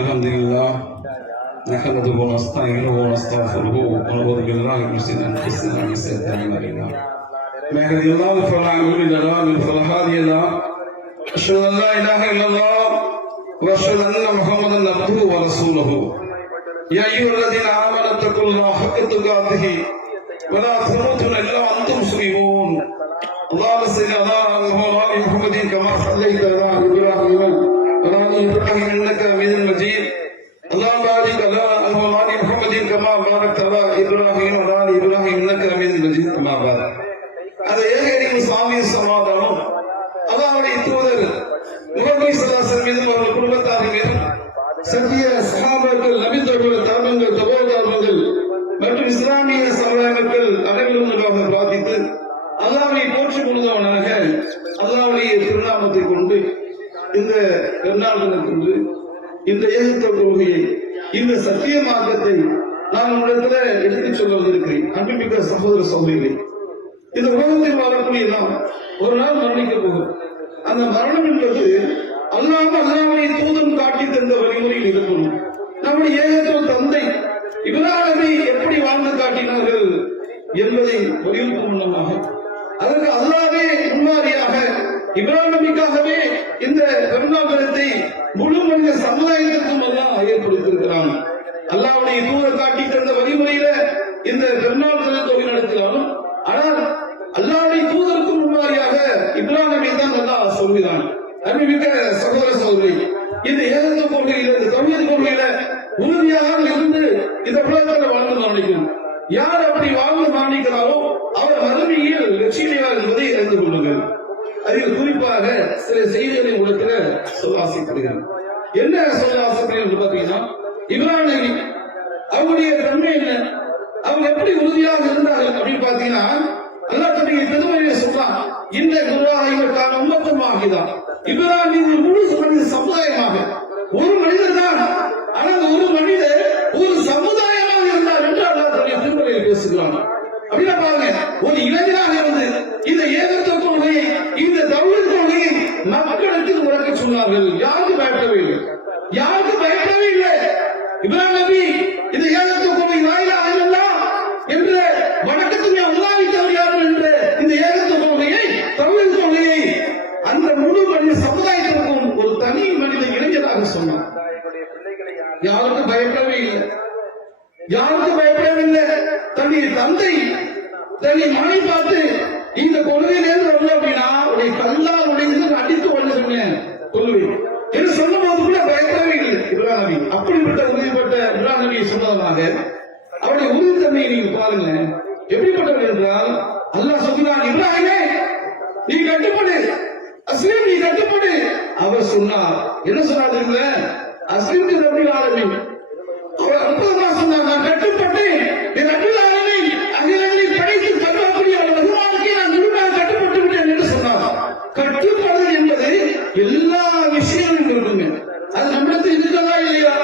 الحمد لله نحمده ونستعينه ونستغفره ونعوذ بالله من شرور انفسنا ومن سيئات اعمالنا من يهده الله فلا مضل له ومن فلا هادي له اشهد ان لا اله الا الله واشهد ان محمدا عبده ورسوله يا ايها الذين امنوا اتقوا الله حق تقاته ولا تموتن الا وانتم مسلمون اللهم صل على محمد كما صليت على ابراهيم وعلى ابراهيم انك حميد مجيد اللهم بارك على محمد كما باركت على ابراهيم وعلى ابراهيم انك حميد مجيد كما بارك அது ஏகேரின் சாமி சமாதானம் அல்லாஹ்வுடைய தூதர் முஹம்மது ஸல்லல்லாஹு அலைஹி வஸல்லம் மீதும் அவர்கள் குடும்பத்தார் மீதும் சத்திய சஹாபாக்கள் நபித்தோழர்கள் தாபங்கள் தபோதார்கள் மற்றும் இஸ்லாமிய சமுதாய மக்கள் அனைவரும் பிரார்த்தித்து அல்லாஹ்வை போற்றி கொள்வதவனாக அல்லாஹ்வுடைய திருநாமத்தை கொண்டு இந்த பெருநாளுக்கு இந்த ஏகத்துவ கொள்கையை இந்த சத்திய மார்க்கத்தை நான் உங்களிடத்துல எடுத்துச் சொல்ல வந்திருக்கிறேன். அன்புமிக்க சகோதர சகோதரிகளே, இந்த உலகத்தில் வாழக்கூடிய நாம் ஒரு நாள் மரணிக்க போகும். அந்த மரணம் என்பது அல்லாஹ்வை தூதன் காட்டி தந்த வழிமுறையில் இருக்கணும். நம்முடைய ஏகத்துவ தந்தை இப்ராஹிமை எப்படி வாழ்ந்து காட்டினார்கள் என்பதை வலியுறுத்தும் மூலமாக அதற்கு அல்லாஹ்வே முன்மாதிரியாக இப்ராஹிமிக்காகவே இந்த பெருநாள் தினத்தை முழு மனித சமுதாயத்திற்கும் எல்லாம் ஏற்படுத்தியிருக்கிறான். அல்லாஹ்வுடைய தூதர் காட்டி தந்த வழிமுறையில இந்த பெருநாள் தினத்தை நடத்தினாலும் ஆனால் அல்லாஹ்வுடைய தூதருக்கு முன்மாதிரியாக இப்ராஹிமை தான் அல்லாஹ் சொல்கிறான். அன்புமிக்க சகோதர சகோதரி, இந்த ஏகத்துவ கொள்கையில இந்த தௌஹீத் கொள்கையில உறுதியாக இருந்து இந்த உலகத்தில் வாழ்ந்து மரணிக்கணும். யார் அப்படி வாழ்ந்து மரணிக்கிறாரோ அவர் மறுமையில் வெற்றியடைவார் என்பதை அறிந்து கொள்ளுங்கள். அதில் குறிப்பாக சில செய்திகளை உங்களுக்கு சொல்ல ஆசைப்படுகிறேன். என்ன சொல்ல ஆசைப்படுகிறேன் என்று பார்த்தீங்கன்னா, இப்ராஹிம் அவருடைய தன்மை என்ன, அவங்க எப்படி உறுதியாக இருந்தார்கள் அப்படின்னு பார்த்தீங்கன்னா, அல்லாஹ் தன்னுடைய பெருமையை சொல்றான். இந்த இப்ராஹிமுக்கான உம்மத்தமாகிதான் இப்ராஹிம் முழு மனித சமுதாயமாக ஒரு மனிதர் தான், ஆனால் ஒரு மனிதர் ஒரு சமுதாயமாக இருந்தார் என்று அல்லாஹ் தன்னுடைய திருமலையில் பேசுகிறான். அப்படின்னா பாருங்க, ஒரு இளைஞராக இருந்து இந்த ஏகத்துவ கொள்கையை இந்த தௌஹீத் கொள்கையை மக்களுக்கு உறக்க சொன்னார்கள். யாருக்கு பயப்படவே இல்லை, யாருக்கு பயப்படவே இல்லை. இப்ராஹிம் நபி இந்த ஏகத்துவ கொள்கை லா இலாஹ இல்லல்லாஹ் என்ற வணக்கத்துக்கு அல்லாஹ்வை தவிர யாரும் என்ற இந்த ஏகத்துவ கொள்கையை தௌஹீத் கொள்கையை அந்த முழு மனித சமுதாயத்திற்கும் ஒரு தனி மனித இளைஞராக சொன்னார். யாருக்கு பயப்படவே இல்லை, யாருக்கு பயப்படவில்லை. தன்னுடைய தந்தை தன்னை மனை பார்த்து இந்த கொள்கையிலிருந்து வரல அப்படின்னா உடைய கல்லால் உடைந்து அடித்து கொள்ளுவேன் கொள்ளுவேன் என்று சொன்ன போது கூட பயப்படவே இல்லை இப்ராஹிம். அப்படிப்பட்ட உறுதிப்பட்ட இப்ராஹிமியை சொன்னதாக அவருடைய உறுதித்தன்மையை நீங்க பாருங்க எப்படிப்பட்டவர் என்றால், அல்லாஹ் சொல்கிறான், இப்ராஹிமே நீ கட்டுப்படு, அஸ்லீம் நீ கட்டுப்படு. அவர் சொன்னார், என்ன சொன்னார், அஸ்லீம் ரப்பில் ஆலமீன். அவர் அற்புதமாக சொன்னார், நான் கட்டுப்பட்டு ரப்பில் ஆலமீன் அகிலங்களை படைத்து தரக்கூடிய ரஹ்மானுக்கு நான் முழுமையாக கட்டுப்பட்டு விட்டேன் என்று சொன்னார். கட்டுப்படுதல் என்பது எல்லா விஷயங்களும் இருக்குங்க. அது நம்மிடத்தில் இருக்கிறதா இல்லையா,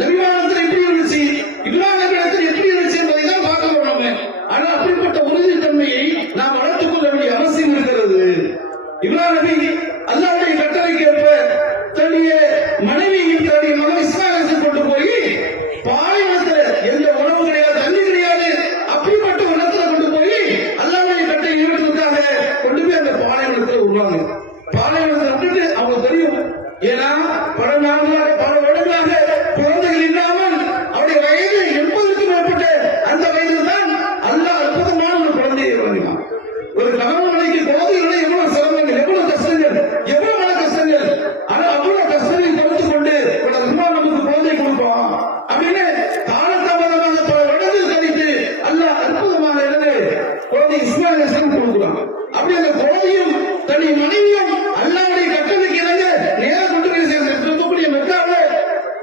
நபிமானத்தில் எப்படி இருந்துச்சு, இப்ராஹிமிடத்தில் எப்படி இருந்துச்சு என்பதை தான் பார்க்க போறோம். ஆனால் அப்படிப்பட்ட உறுதித்தன்மையை நாம் வளர்த்துக் கொள்ள வேண்டிய அவசியம் இருக்கிறது. இப்ராஹிம் அல்லாஹ்வுடைய கட்டளைக்கு ஏற்ப தன்னுடைய மனைவியின் தன்னுடைய மகன் இஸ்மாயிலை கொண்டு போய் பாலைவனத்துல எந்த உணவு கிடையாது, தண்ணி கிடையாது, அப்படிப்பட்ட இடத்துல கொண்டு போய் அல்லாஹ்வுடைய கட்டளை நிறைவேற்றுவதற்காக கொண்டு போய் அந்த பாலைவனத்துல விடுவாங்க. பாலைவனத்தை விட்டுட்டு அவங்க தெரியும், ஏன்னா பல நாட்களாக பல வருடங்களாக குழந்தைகள் இல்லாமல் அவருடைய வயது 80க்கும் மேற்பட்ட அந்த வயதில் தான் அல்லாஹ் அற்புதமான ஒரு குழந்தையை வழங்கினான். ஒரு கணவன் மனைவிக்கு குழந்தைகளை எவ்வளவு சிரமங்கள், எவ்வளவு கஷ்டங்கள், எவ்வளவு மன கஷ்டங்கள், ஆனால் அவ்வளவு கஷ்டங்களை பொறுத்து கொண்டு நமக்கு குழந்தை கொடுப்பான் அப்படின்னு காலதாமதமாக பல வருடங்கள் கழித்து அல்லாஹ் அற்புதமாக இருந்து குழந்தை இஸ்மாயிலை கொடுக்கிறான். அப்படி அந்த குழந்தையும் தன்னுடைய மனைவியும் அல்லாஹ்வுடைய கட்டளைக்கு இணங்க நேரம் கொண்டு போய் சேர்ந்திருக்கக்கூடிய மெக்காவில்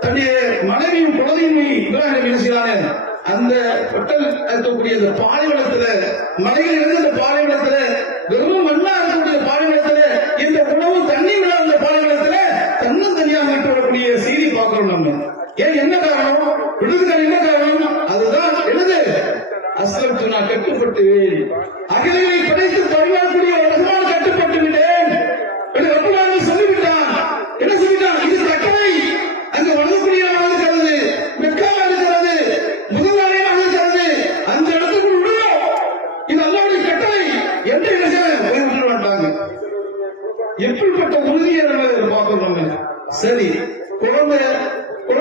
தன்னுடைய மனைவியும் குழந்தையுமே இப்ராஹிம் என்ன செய்யறாங்க, அந்த பட்டல் இருக்கக்கூடிய அந்த பாலைவனத்துல மலையில் இருந்து அந்த பாலைவனத்துல வெறும் மண்ணா இருக்கக்கூடிய பாலைவனத்துல இந்த உணவு தண்ணி விழா அந்த பாலைவனத்துல தன்னந்தனியாக விட்டுவிடக்கூடிய செய்தி பார்க்கிறோம் நம்ம. ஏன் என்ன காரணம், விடுதல் என்ன காரணம், அதுதான் எழுது அஸ்லம்து நான் கட்டுப்பட்டு அகிலங்களை படைத்து பரிமாறக்கூடிய ரஹ்மான் கட்டுப்பட்டு விட்டேன் என்று ரப்புல் ஆலமீன் சொல்லிவிட்டான். என்ன சொல்லிட்டான், இது கட்டளை, அங்கு வணங்கக்கூடிய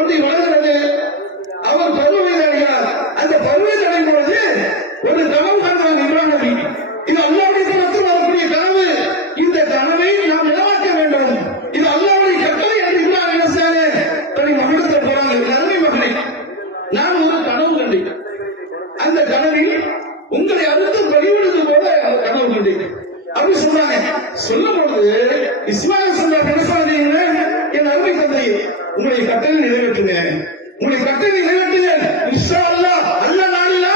குழந்தை வளர்கிறது. அவர் பருவ வயது அடைகிறார். அந்த பருவ வயது அடையும் பொழுது ஒரு கனவு கண்டாங்க இப்ராஹிம் நபி. இது அல்லாஹ்வுடைய புறத்தில் வரக்கூடிய கனவு. இந்த கனவை நாம் நிலவாக்க வேண்டும். இது அல்லாஹ்வுடைய கட்டளை என்று இப்ராஹிம் நினைச்சாரு. தனி மகனத்தில் போறாங்க. அருமை மகனை, நான் ஒரு கனவு கண்டேன். அந்த கனவில் உங்களை அறுத்து பலிவிடுவது போல அந்த கனவு கண்டேன் அப்படி சொன்னாங்க. சொல்லும் பொழுது இஸ்மாயில் சொன்னார், என்ன சொன்னீங்க? என் அருமை தந்தையே, உங்களுடைய கட்டளை நிறைவேற்றுங்க, உங்களுடைய கட்டளை நிறைவேற்றுங்க. இன்ஷா அல்லாஹ் அல்லாஹ் நாளிலா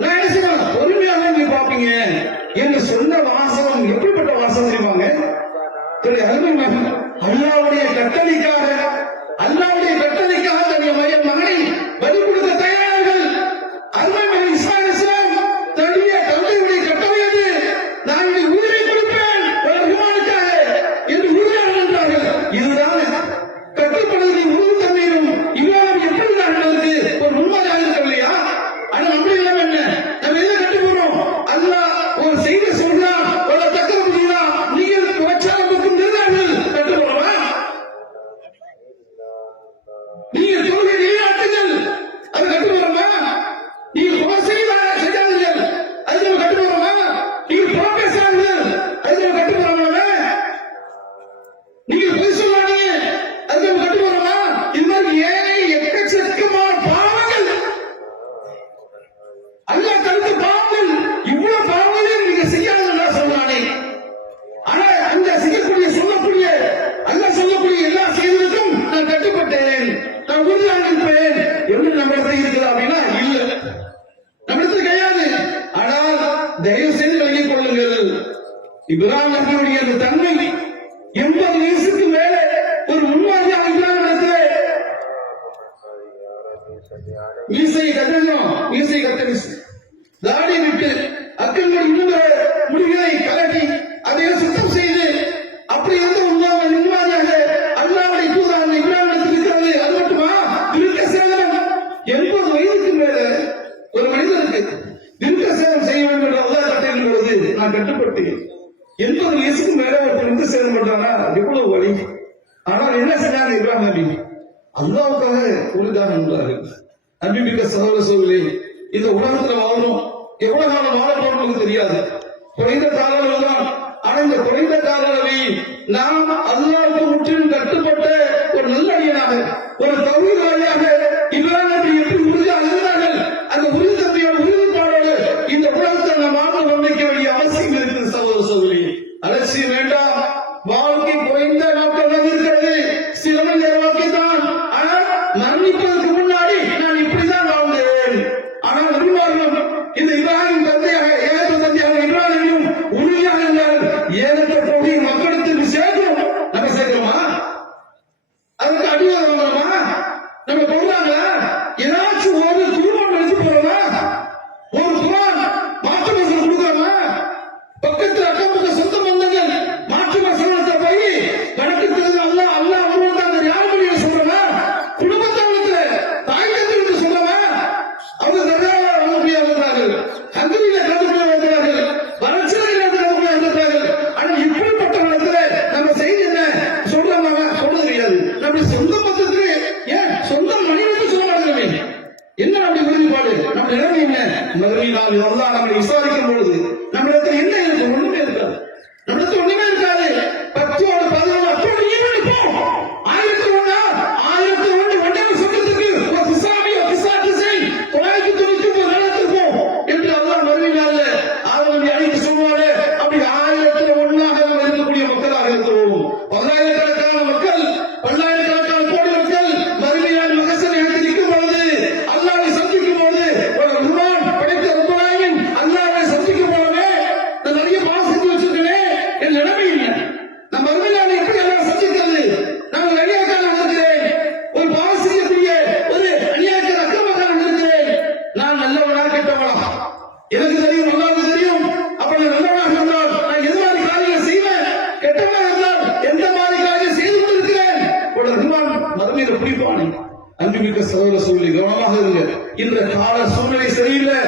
நான் என்ன செய்வேன், பொறுமையாக நீங்க பாப்பீங்க என்று சொன்ன வாசகம் எப்படிப்பட்ட வாசகம் தெரியுமாங்க? அருமை மகன் அல்லாஹ்வுடைய கட்டளைக்காக தன்னுடைய மகனை பலி கொடுக்க தயாரார்கள். அருமை மகன் இஸ்மாயில் இஸ்லாம் தன்னுடைய தந்தையுடைய கட்டளை அது. நான் இந்த உயிரை கொடுப்பேன் ரஹ்மானுக்காக என்று உறுதியாக நின்றார்கள். இதுதான் கட்டுப்படுவதை உறுதி தன்மையிலும் இவ்வாறு எப்படி நடந்தது ஒரு முன்மாதிரியாக இருக்கவில்லையா? ஆனா நம்ம எல்லாம் என்ன, நம்ம எதை கட்டு போறோம்? அல்லாஹ் ஒரு செய்தி சொல்றா, ஒரு தக்கர முடியுதா, நீங்கள் வச்சாலும் இருந்தார்கள் கட்டு போறோமா? நீங்கள் தொழுகை நிலையாட்டுங்கள், அது கட்டு போறோமா? நீங்கள் புகை செய்யாதீர்கள், அது நம்ம கட்டு போறோமா? நீங்கள் புறம் பேசாதீர்கள், அது நம்ம கட்டு போறோமா? நீங்கள் பொய் சொல்லாதீங்க, அது நம்ம கட்டு போறோமா? இது மாதிரி ஏழை எக்கச்சக்கமான பாவங்கள் அல்லாஹ் தடுத்த பாவங்கள். இவ்வளவு பாவங்களையும் நீங்க செய்யாதுன்னா சொல்றானே. ஆனா அந்த செய்யக்கூடிய சொல்லக்கூடிய அல்லாஹ் சொல்லக்கூடிய எல்லா செய்திகளுக்கும் நான் கட்டுப்பட்டேன், நான் உறுதியாக இருப்பேன் என்று நம்மிடத்தில் இருக்குது அப்படின்னா இல்ல, நம்மிடத்தில் கிடையாது. ஆனால் தயவு செய்து விளங்கிக் கொள்ளுங்கள், இப்ராஹிம் நபியுடைய அந்த தன்மை 80 வயசுக்கு மேலே ஒரு முன்மாதிரியாக இப்ராஹிம் மீசை கத்தரி தாடி விட்டு அக்கல் முடிகளை கலட்டி அதை சுத்தம் செய்து அப்படி இருந்த முன்மாதிரியாக அல்லாஹ்வுடைய தூதர் இப்ராஹிம் இருக்கிறது. அது மட்டுமா, விருக்க சேதனம் 80 வயதுக்கு மேல ஒரு மனிதனுக்கு விருக்க சேதனம் செய்ய வேண்டும் என்று அல்லாஹ் கட்டளையிடும் பொழுது நான் கட்டுப்பட்டேன். 80 வயசுக்கு மேல ஒரு விருக்க சேதனம் பண்றானா எவ்வளவு வழி. ஆனால் என்ன செஞ்சாங்க இப்ராஹிம் நபி? அல்லாஹ்வுக்காக உறுதியாக நின்றார்கள். அன்பிமிக்க சகோதர சகோதரிகளே, இந்த உலகத்துல வாழணும், எவ்வளவு காலம் வாழ போறோம்னு தெரியாது, குறைந்த கால அளவு தான். ஆனா இந்த குறைந்த கால அளவை நாம் அல்லாஹ்வுக்கு முற்றிலும் கட்டுப்பட்ட ஒரு நல்லடியனாக, ஒரு தௌஹீத்வாதியாக இப்ராஹிம் நபி எப்படி உறுதியாக இருந்தார்கள், அந்த உறுதித்தன்மையோட உறுதிப்பாடோடு இந்த உலகத்தை நாம் வாழ்ந்து வந்திருக்க வேண்டிய அவசியம் இருக்குது. சகோதர சகோதரி, அலட்சியம் வேண்டாம். வாழ்க்கை குறைந்த நாட்கள் தான் இருக்கிறது, சிறந்த நேர வாழ்க்கை தான். ஆனால் மரணிப்பதற்கு முன்னாடி நான் இப்படிதான் வாழ்ந்தேன். ஆனால் நபிமார்களும் இந்த இப்ராஹிம் தந்தையாக ஏகத்துவ தந்தையாக இப்ராஹிமும் உறுதியாக இருந்தால் ஏகத்த போகி மக்களுக்கு சேர்க்கும். நம்ம சேர்க்கிறோமா? அதுக்கு அடிவாத வாங்கணுமா? நம்ம போறாங்களா? ஏதாச்சும் ஒரு குருவான் எடுத்து போறோமா? ஒரு குரான் மாற்று வசனம் கொடுக்குறோமா? பக்கத்தில் அக்கம் பக்கம் சொந்த பந்தங்கள் மாற்று வசனத்தை போய் கணக்கு தெரிஞ்ச அல்லாஹ் அல்லாஹ் யார் மொழியை சொல்றோமா? குடும்பத்தாளத்துல தாய் தந்தை சொல்றோமா? அவங்க நிறைய வந்தார்கள், ஹங்கரியில கலந்துக்குள்ள வந்தார்கள், வறட்சியில் வந்தார்கள். ஆனா இப்படிப்பட்ட இடத்துல நம்ம செய்தி என்ன சொல்றோமா? சொல்றது கிடையாது. நம்ம சொந்த பக்கத்துல ஏன் சொந்த மனிதனுக்கு சொல்ல மாட்டேங்குமே. என்ன நம்முடைய உறுதிப்பாடு, நம்ம நிலைமை என்ன? மறுமை நாள் அல்லாஹ் நம்மளை விசாரிக்கும் பொழுது நம்மிடத்தில் என்ன இருக்கு? ஒண்ணுமே இருக்காது. நம்மிடத்தில் ஒண்ணுமே இருக்காது. 10ஓடு 11 அப்போது ஈவன் இருப்போம். 1001 ஒன்றே சொல்றதுக்கு ஒரு திசாமி திசை 999 நடத்திருப்போம் என்று அல்லாஹ் மறுமை நாள்ல ஆதரவு அழைத்து சொல்வாரு. அப்படி 1001ஆக இருக்கக்கூடிய மக்களாக இருக்கிறோம். 10,000கணக்கான மக்கள், 10,000கணக்கான கோடி மக்கள் மறுமையால் மகசனை எடுத்து நிற்கும் பொழுது, அல்லாஹ்வை சந்திக்கும் பொழுது, ஒரு ரஹ்மான் படைத்த ரப்பலாயின் அல்லாஹ்வை சந்திக்கும் பொழுது நான் நிறைய பாவம் செஞ்சு வச்சிருக்கேன், என் நிலைமை இல்லை. நம்ம மறுமையால் எப்படி எல்லாம் சந்திக்கிறது? நான் அநியாயக்காரன் இருக்கிறேன், ஒரு பாவம் செய்யக்கூடிய ஒரு அநியாயக்கார அக்கிரமக்காரன் இருக்கிறேன். நான் நல்லவனா கெட்டவனா? எனக்கு தெரியும், அல்லாஹ்வுக்கு தெரியும். அப்ப நான் நல்லவனாக இருந்தால் நான் எது மாதிரி காரியங்கள் செய்வேன், கெட்டவனாக இருந்தால் எந்த மாதிரி காரியம் செய்து கொண்டிருக்கிறேன். ஒரு ரஹ்மான் மறுமையில பிடிப்பானே. அன்புமிக்க சகோதர சகோதரி, கவனமாக இருங்க. இந்த கால சூழ்நிலை சரியில்லை.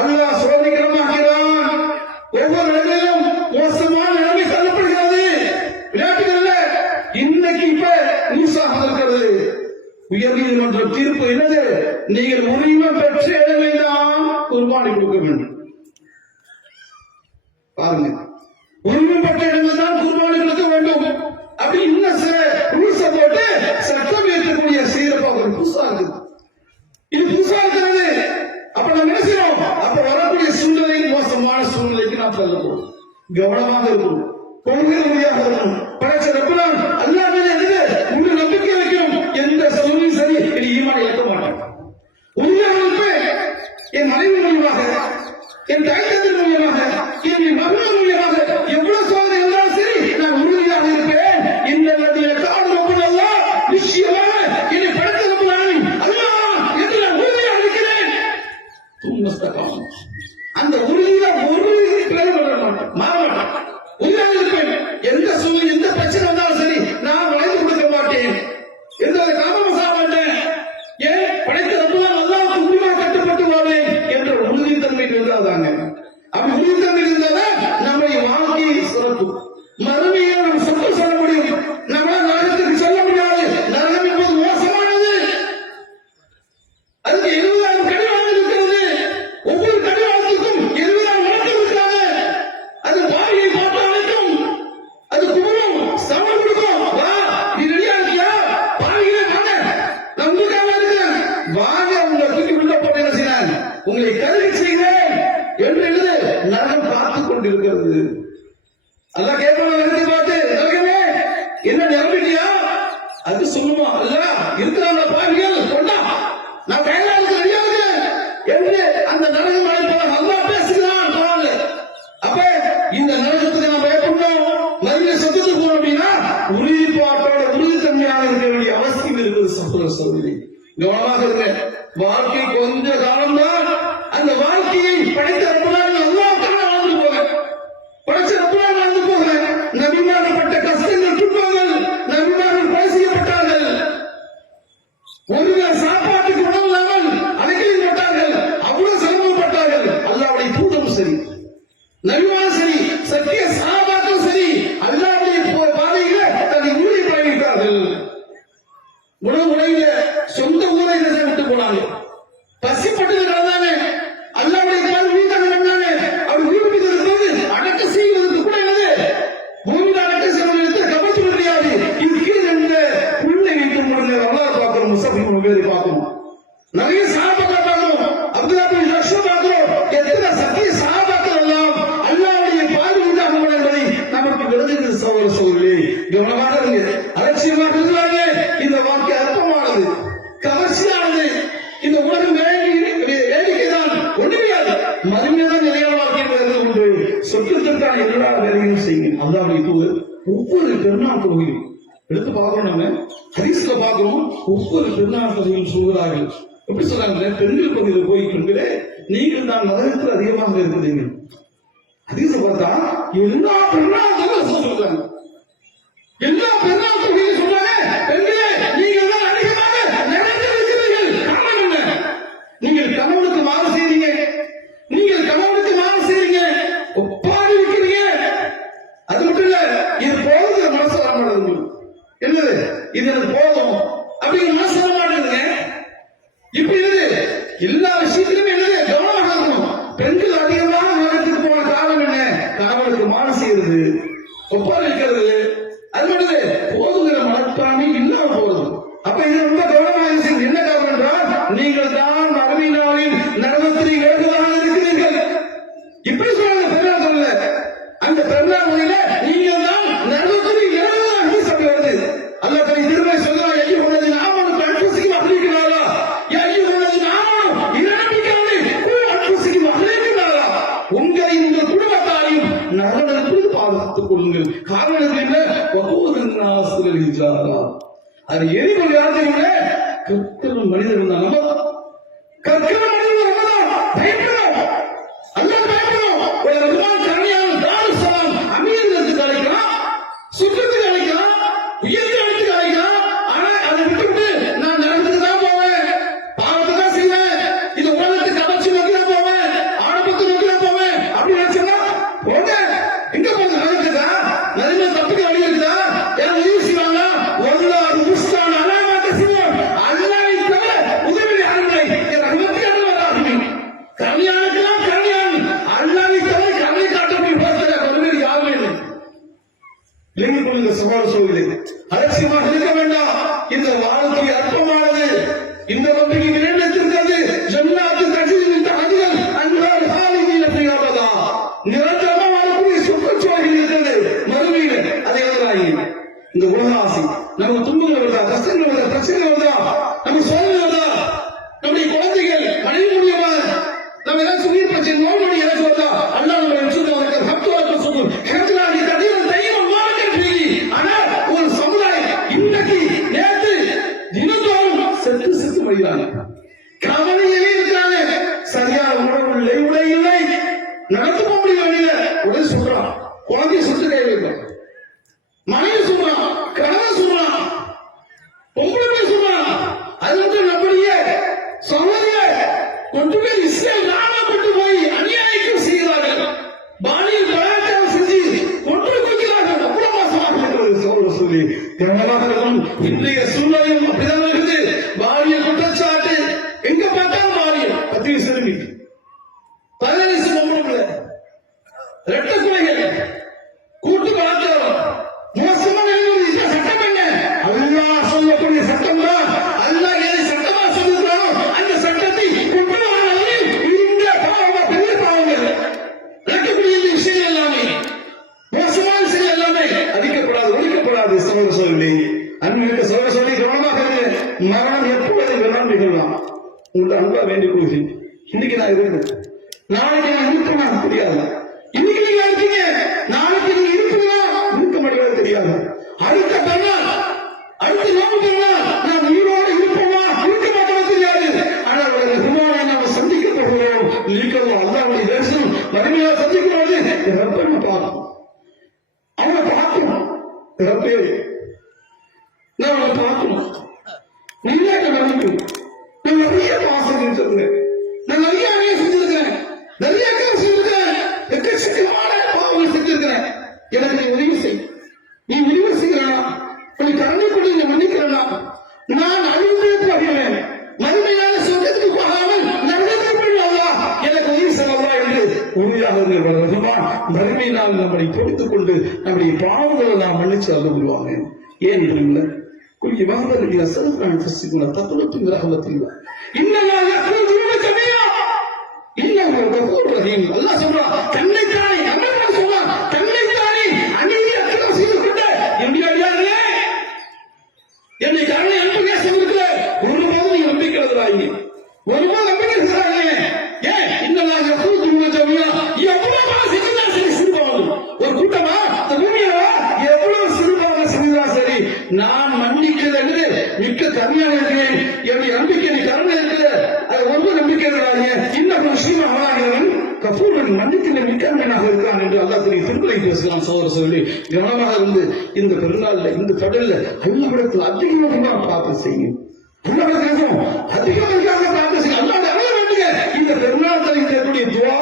அல்லாஹ் சோதனைக்கிடமாக்கிறான். ஒவ்வொரு இடங்களிலும் மோசமான நிலைமை தள்ளப்படுகிறது. விளையாட்டுகள் இன்னைக்கு இப்ப நியூஸாக இருக்கிறது. உயர் நீதிமன்ற தீர்ப்பு என்னது? நீங்கள் உரிமை பெற்ற இடமெல்லாம் குர்பானி கொடுக்க வேண்டும். பாருங்க, உரிமை பெற்ற இடங்கள் தான் குர்பானி கொடுக்க வேண்டும். அப்படி இன்னும் சில ரூல்ஸ் போட்டு சட்டம் ஏற்றக்கூடிய சீரப்பா புதுசா இருக்குது. இது புதுசா இருக்கிறது. அப்ப நம்ம என்ன செய்யறோம்? அப்ப வரக்கூடிய சூழ்நிலை மோசமான சூழ்நிலைக்கு நாம் செல்லணும். கவனமாக இருக்கணும், கொள்கை ரீதியாக இருக்கணும். படைச்ச ரப்பலாம் அல்லாஹ் மேல முழு நம்பிக்கை வைக்கணும். எந்த சூழ்நிலையும் சரி இது ஈமான் இழக்க மாட்டேன். உண்மையாக என் மனைவி மூலியமாக, என் தாய்த்தத்தின் மூலியமாக, என் மகன் மூலியமாக எவ்வளவு சோதனை இருந்தாலும் சரி நான் உறுதியாக இருப்பேன். இந்த நிச்சயமாக என்னை படைத்த ரப்பலாம் அல்லாஹ் என்று நான் உறுதியாக இருக்கிறேன். அந்த உறுதியில ஒரு மாறமாட்டேன், உறுதியாக இருப்பேன். எந்த சூழ்நிலை எந்த பிரச்சனை வந்தாலும் சரி நான் வளைந்து கொடுக்க மாட்டேன், எந்த காரணமும் சாக மாட்டேன். ஏன் படைத்த ரப்பலாம் அல்லாஹ்வுக்கு உண்மையாக கட்டுப்பட்டு வாழ்வேன் என்ற உறுதித்தன்மை இருந்தாதாங்க. அப்படி உறுதித்தன்மை இருந்தாதான் நம்முடைய வாழ்க்கையை சிறக்கும். மறுமையை நம்ம சொத்து சொல்ல முடியும். நம்ம நரகத்துக்கு சொல்ல முடியாது. நரகம் என்பது மோசமானது. அதுக்கு 70,000 கடிவாளம் இருக்கிறது. ஒவ்வொரு கடிவாளத்துக்கும் 70,000 வழக்கம் இருக்கிறாங்க. அது பாவியை பார்த்து அழைக்கும், அது குமரும் சமம் கொடுக்கும். வா, நீ ரெடியா இருக்கியா? பாவிகளே வாங்க, நான் உங்களுக்காக இருக்கிறேன். வாங்க, உங்களை தூக்கி உள்ள போட்டு என்ன செய்யறேன்? உங்களை கருவி செய்கிறேன் என்று எழுது. நரகம் பார்த்துக் கொண்டிருக்கிறது. அல்லாஹ் கேட்பான நரகத்தை பார்த்து, நரகமே என்ன நிரம்பிட்டியா? அது சொல்லுமா, அல்ல இருக்கிறாங்க பாவிகள் கொண்டா, நான் கையில இருக்கு ரெடியா இருக்கிறேன் என்று அந்த நரகம் அழைப்பதாக அல்லாஹ் பேசுகிறான் குர்ஆன்ல. அப்ப இந்த நரகத்துக்கு நாம் பயப்படணும். மறுமையை சொத்துக்கு போறோம் அப்படின்னா உறுதிப்பாட்டோட உறுதித்தன்மையாக இருக்க வேண்டிய அவசியம் இருக்குது. சகோதர சகோதரி, கவனமாக இருங்க. வாழ்க்கை கொஞ்ச காலம்தான். அந்த வாழ்க்கையை படைத்த ரப்பலாம் அல்லாஹ்வுக்காக வாழ்ந்து போக, படைச்ச ரப்பலாம் வாழ்ந்து போக. நபிமாரப்பட்ட கஷ்டங்கள், துன்பங்கள், நபிமார்கள் கொலை செய்யப்பட்டார்கள். ஒருவர் சாப்பாட்டுக்கு உணவு இல்லாமல் அழைக்கப்பட்டார்கள். அவ்வளவு சிரமப்பட்டார்கள். அல்லாஹ்வுடைய தூதரும் சரி, நபிமாரும் சரி, சத்திய சஹாபாக்களும் சரி, அல்லாஹ்வுடைய பாதையில தன்னை ஊரை பழகிவிட்டார்கள். உணவு உடையில சொந்த ஊரை விட்டு போனாங்க. பசிப்பட்டது நடந்தாங்க. அல்லாஹ்வுடைய கால் வீட்டாக நடந்தாங்க. அவர் வீட்டுக்கு போது அடக்க செய்வதற்கு கூட என்னது பூமியில் அடக்க செய்வதற்கு கபச்சு முடியாது. இதுக்கு இந்த புள்ளை வைக்க முடியல. அல்லாஹ் பார்க்கிறோம், முஸ்லிம் பேரை பார்க்கணும், நிறைய சஹாபாக்கள் பார்க்கிறோம், அப்துல்லாஹ் பின் மஸ்ஊத் பார்க்கிறோம். எத்தனை சத்திய சஹாபாக்கள் எல்லாம் அல்லாஹ்வுடைய பாதை வீட்டாக என்பதை நமக்கு விளங்குகிறது. சகோதர சகோதரிகளே, கவனமாக இருங்க. அலட்சியமாக இருக்கிறாங்க. இந்த வாழ்க்கை அற்பமானது, கவர்ச்சியானது. இந்த உலகம் வேடிக்கைதான், ஒன்றுமையாது. மறுமைதான் நிலையான வாழ்க்கை உண்டு. சொர்க்கத்திற்கான எல்லா வேலையும் செய்யுங்க. அல்லாஹ்வுடைய தூதர் ஒவ்வொரு பெருநாள் தொகையும் எடுத்து பார்க்கணும். நம்ம ஹதீஸ்ல பார்க்கிறோம், ஒவ்வொரு பெருநாள் தொகையும் சொல்கிறார்கள். எப்படி சொல்றாங்க? பெண்கள் பகுதியில் போய் பெண்களே, நீங்கள் தான் நரகத்தில் அதிகமாக இருக்கிறீங்க. ஹதீஸை பார்த்தா எல்லா பெருநாள் தொகை சொல்றாங்க. எல்லா பெருநாள் தொகையும் சொல்றாங்க, பெண்களே நீங்கள் தான் அதிகமாக நரகத்தில் இருக்கிறீர்கள். காரணம் என்ன? நீங்கள் கணவனுக்கு மாறு செய்றீங்க, நீங்கள் கணவனுக்கு மாறு செய்றீங்க, ஒப்பாரி இருக்கிறீங்க. அது மட்டும் இல்ல, இது போகுது மனசு வர மாட்டேங்குது. என்னது இது? எனக்கு போதும் அப்படிங்கிற மனசு வர மாட்டேங்குதுங்க. இப்படி என்னது எல்லா விஷயத்திலும் என்னது கவனமாக இருக்கணும். பெண்கள் அதிகமாக நரகத்துக்கு போன காரணம் என்ன? கணவனுக்கு மாறு செய்யறது, ஒப்பாரி வைக்கிறது. அது மட்டும் போதுங்கிற மனப்பான்மை இல்லாம போறது. அப்ப இது ரொம்ப கவனமாக செய்யுங்க. என்ன காரணம் என்றால், நீங்கள் தான் மறுமை நாளில் நரகத்தில் இழந்ததாக இருக்கிறீர்கள். இப்படி சொல்றாங்க பெருநாள் சொல்ல. அந்த பெருநாள் முறையில நீங்கள் தான் நரகத்தில் இழந்ததாக சொல்லி வருது. அல்லாஹ் தனி திருமண சொல்றான், ஐயோ உனது நாமனுக்கு அன்புசிக்கு மகளிக்கிறாரா, ஐயோ உனது நாமனும் இரண்டிக்காலே அன்புசிக்கு மகளிக்கிறாரா, உங்களை உங்கள் குடும்பத்தாரையும் நரகத்திற்கு பாதுகாத்துக் கொள்ளுங்கள். காரணம் என்ன? அது எரிபொருள் யார் தெரியுங்களே? கற்கிற மனிதர்கள் தான். நம்ம கற்கிற மனிதர்கள் நம்ம தான். பயப்படணும், அல்லாஹ் பயப்படணும். ஒரு ரஹ்மான் கருணையான தாருஸ்ஸலாம் அமீர்களுக்கு அழைக்கலாம், சுற்றத்துக்கு அழைக்கலாம், உயர்ந்தத்துக்கு அழைக்கலாம். ஆனா அதை விட்டுவிட்டு நான் நரகத்துக்கு தான் போவேன், பாவத்தை தான் செய்வேன், இது உலகத்துக்கு கவர்ச்சி நோக்கி தான் போவேன், ஆடம்பத்தை நோக்கி தான் போவேன் அப்படின்னு நினைச்சா போங்க. எங்க போங்க? நரகத்துக்கா? நரகம் தப்பிக்க வழி இருக்குதா? யாரும் உதவி செய்வாங்க? ஒரு புஸ்தான அலாமத்தை செய்வோம். இந்த நம்பிக்கை நிறைவேற்றிருக்கிறது. ஜன்னாத்து தஜ்ரீ தஹ்தில் அன்ஹார் ஹாலிதீன ஃபீஹா அபதா. நிரந்தரமா வாழக்கூடிய சுற்றுச்சூழல் இருக்கிறது மறுமையில. அதை எதிராகி இந்த உலகாசி நம்ம துன்பங்கள் வருதா, கஷ்டங்கள் வருதா, பிரச்சனை வருதா, நம்ம சோதனை வருதா, நம்முடைய குழந்தைகள் மனைவி மூலியமா நம்ம ஏதாச்சும் உயிர் பிரச்சனை நோய் ஏதாச்சும் வருதா, அல்லாஹ் நம்மளை வச்சுருக்க ஹப்துவாக்கு சொல்லும் ஹெத்லானி ததீரன் தையீமன் மாரக்கன் ஃபீஹி. ஆனால் ஒரு சமுதாயம் இன்றைக்கு நேற்று தினந்தோறும் செத்து செத்து மடிகிறாங்க, கவலையிலே இருக்கிறாங்க. சரியான உணவு இல்லை, உடை இல்லை, நடந்து போக முடியல. உடனே சொல்றான், குழந்தைய சுட்டு கை வைப்பான், மனைவி சொல்றான், கணவன் சொல்றான், பொம்பளை போய் சொல்றான். அது மட்டும் நம்முடைய சகோதரியை கொண்டு போய் இஸ்ரேல் நாடா கொண்டு போய் அநியாயம் செய்கிறார்கள். பாலியல் பலாத்காரம் செஞ்சு கொண்டு குவிக்கிறார்கள். அவ்வளவு மோசமாக இருக்கிறது சகோதரர் சொல்லி கவனமாகவும் இன்றைய சூழ்நிலையும் அப்படிதான் இருக்குது. பாலியல் குற்றச்சாட்டு எங்க பார்த்தாலும் பாலியல் 10 வயசு சிறுமி, 15 வயசு பொம்பளை, இரட்ட குலைகள், கூட்டு பலாத்காரம், மோசமான சட்டம் என்ன? அல்லாஹ் சொல்லக்கூடிய சட்டம் தான். அல்லாஹ் எதை சட்டமா சொல்லுகிறானோ அந்த சட்டத்தை கொண்டு வராமல் இந்த பாவம் பெரிய பாவங்கள் நடக்கக்கூடிய இந்த விஷயங்கள் எல்லாமே மோசமான விஷயம் எல்லாமே அழிக்கப்படாது, ஒழிக்கப்படாது. சகோதர சொல்லி அன்பிற்கு சகோதர சொல்லி கவனமாக இருக்கு. மரணம் எப்பொழுது வேணாலும் நிகழலாம். உங்கள்ட்ட அன்பா வேண்டிக் கொள்கிறேன். இன்னைக்கு நான் இருக்கேன், நாளைக்கு நான் இருப்பேனா தெரியாது. இன்னைக்கு நீங்க இருக்கீங்க, நாளைக்கு நீங்க இருப்பீங்களா இருக்க முடியாது தெரியாது. அடுத்த பெண்ணால் அடுத்த நோம்பு பெண்ணால் நாம் உயிரோடு இருப்போமா இருக்க மாட்டோம் தெரியாது. ஆனால் ரஹ்மானை நாம் சந்திக்க போகிறோம். இருக்கிறோம் அல்லாஹ்வுடைய தரிசனம் மறுமையாக சந்திக்கும் போது ரப்பை பார்க்கணும், அவனை பார்க்கணும். ரப்பே நான் அவனை பார்க்கணும். நீங்களே நம்பிக்கை. நான் நிறைய பாசம் செஞ்சிருக்கேன், நான் நிறைய அநியாயம் செஞ்சிருக்கிறேன், நிறைய அக்கறை செஞ்சிருக்கிறேன், எக்கச்சக்கமான பாவங்கள் செஞ்சிருக்கிறேன். எனக்கு நீ உதவி செய். நீ உதவி செய்யறா, உன்னை கருணை கொண்டு நீ மன்னிக்கிறா, நான் அழிந்தே போகிறேன், மறுமையான சொர்க்கத்துக்கு போகாமல் நரகத்துக்கு போயிடுவாங்களா, எனக்கு உதவி செய்யவா என்று உறுதியாக மறுமை நாள் நம்மளை பொறுத்துக் கொண்டு நம்முடைய பாவங்களை நாம் மன்னிச்சு அள்ள விடுவாங்க. ஏன் இல்லை குழி வாங்கல சிறப்பான தசிக்குள்ள தத்துவத்தின் ரகமத்தில் இன்னும் அல்லாஹ் சொல்றான், தன்னைத்தானே அல்லாஹ் சொல்றான், தன்னைத்தானே அநீதி அக்கிரமம் செய்து கொண்ட என்னுடைய அடியார்களே, என்னை கருணை அன்பு நேசத்திற்கு ஒருபோதும் நம்பிக்கிறாங்க, ஒருபோதும் நம்பிக்கிறாங்க. ஏன் இன்னும் எவ்வளவு செஞ்சுதான் சரி சிறுபாவம் ஒரு கூட்டமா இந்த பூமியவா எவ்வளவு சிறுபாவம் செஞ்சுதான் சரி நான் மன்னிக்கிறது என்று மிக்க தனியாக இருக்கிறேன். என்னுடைய நம்பிக்கை நீ கருணை இருக்குது, அது ஒன்று நம்பிக்கை இருக்கிறாங்க. இன்னும் முஸ்லீம் அவனாகிறவன் கபூரன் மன்னிக்கிற மிக்கமையாக இருக்கிறான் என்று அல்லாஹ் திருக்குறளை பேசலாம். சோதர சொல்லி கவனமாக இருந்து இந்த பெருநாள்ல இந்த கடல்ல அல்லாஹ்விடத்தில் அதிகமாக பார்த்து செய்யும், அதிகமாக பார்த்து செய்யும். அல்லாஹ் அடைய வேண்டிய இந்த பெருநாள் இருக்கக்கூடிய துவா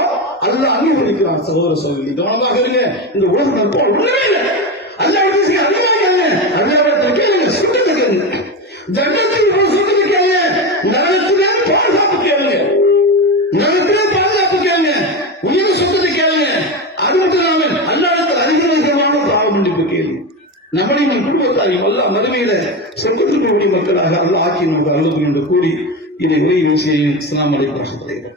அல்லாஹ் அங்கீகரிக்கிறான். சகோதர சொல்லி கவனமாக இருங்க. இந்த உலகம் தற்போது ஒண்ணுமே இல்லை. அல்லாஹ் அல்லாஹ்விடத்தில் கேளுங்க, சுத்தத்தை கேளுங்க, ஜன்னத்தை சுத்தத்தை கேளுங்க, நரகத்திலே பாதுகாப்பு கேளுங்க, நரகத்திலே பாதுகாப்பு கேளுங்க, உயர்வு சுத்தத்தை கேளுங்க. அது மட்டும் இல்லாமல் அல்லாஹ்விடத்தில் அதிகமான பாவ மன்னிப்பு கேள்வி. நம்மளையும் குடும்பத்தாரையும் அல்லாஹ் மறுமையில சொர்க்கத்திற்கு கூடிய மக்களாக அல்லாஹ் ஆக்கி நமக்கு அருள் என்று கூறி இதை உரை செய்ய இஸ்லாம் அலைஹி வஸல்லம்